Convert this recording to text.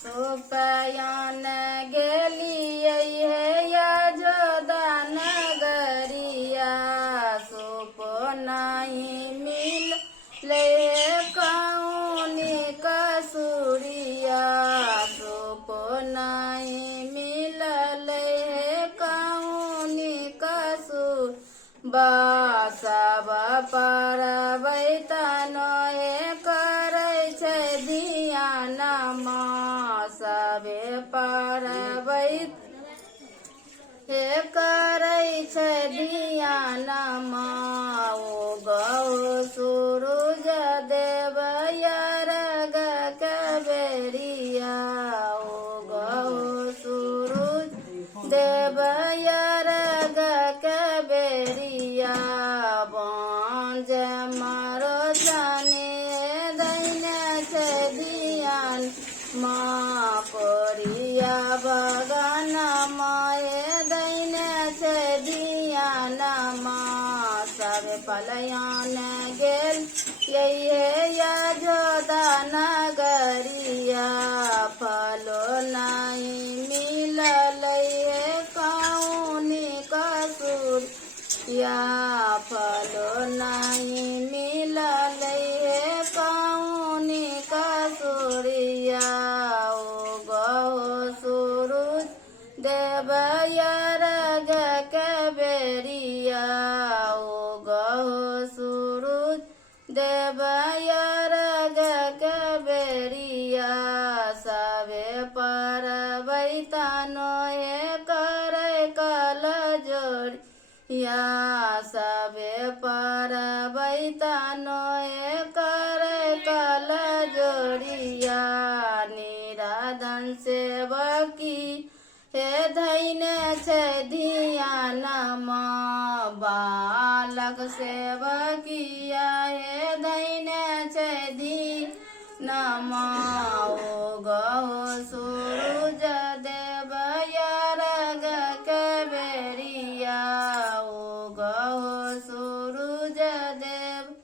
सुपयान गेलिए यजोदा नगरिया सुप नहीं मिल ले कौनी कसुरिया सुप नहीं मिल ले कौनी कसुर बसब परबै तनो करै छै धियानमा सबे परबै हे करै छै धियानमा ओ गौ सूरज देव अर्घ के बेरिया ओ गौ सूरज देव अर्घ के बेरिया बांझ मारो जाने दैने छै धियान माँ कोरिया बगान माए दैने छै धियान माँ सब पलयान गेल ये यजोदा नगरिया फलो नहीं मिलल कौनी कसुर या फलो नहीं मिलल कौनी कसुरिया ओ गौ सूरज देव अर्घ के बेरिया ओ गौ सूरज देव अर्घ के बेरिया सबे परबै तनो करे कल जोड़िया सबे परबै तनो करे कल जोड़िया निराधन सेवकी हे धैने छै धियानमा बालक सेवकिया हे धैने छै धियानमा ओ गौ सूरज देव अर्घ के बेरिया ओ गौ सूरज देव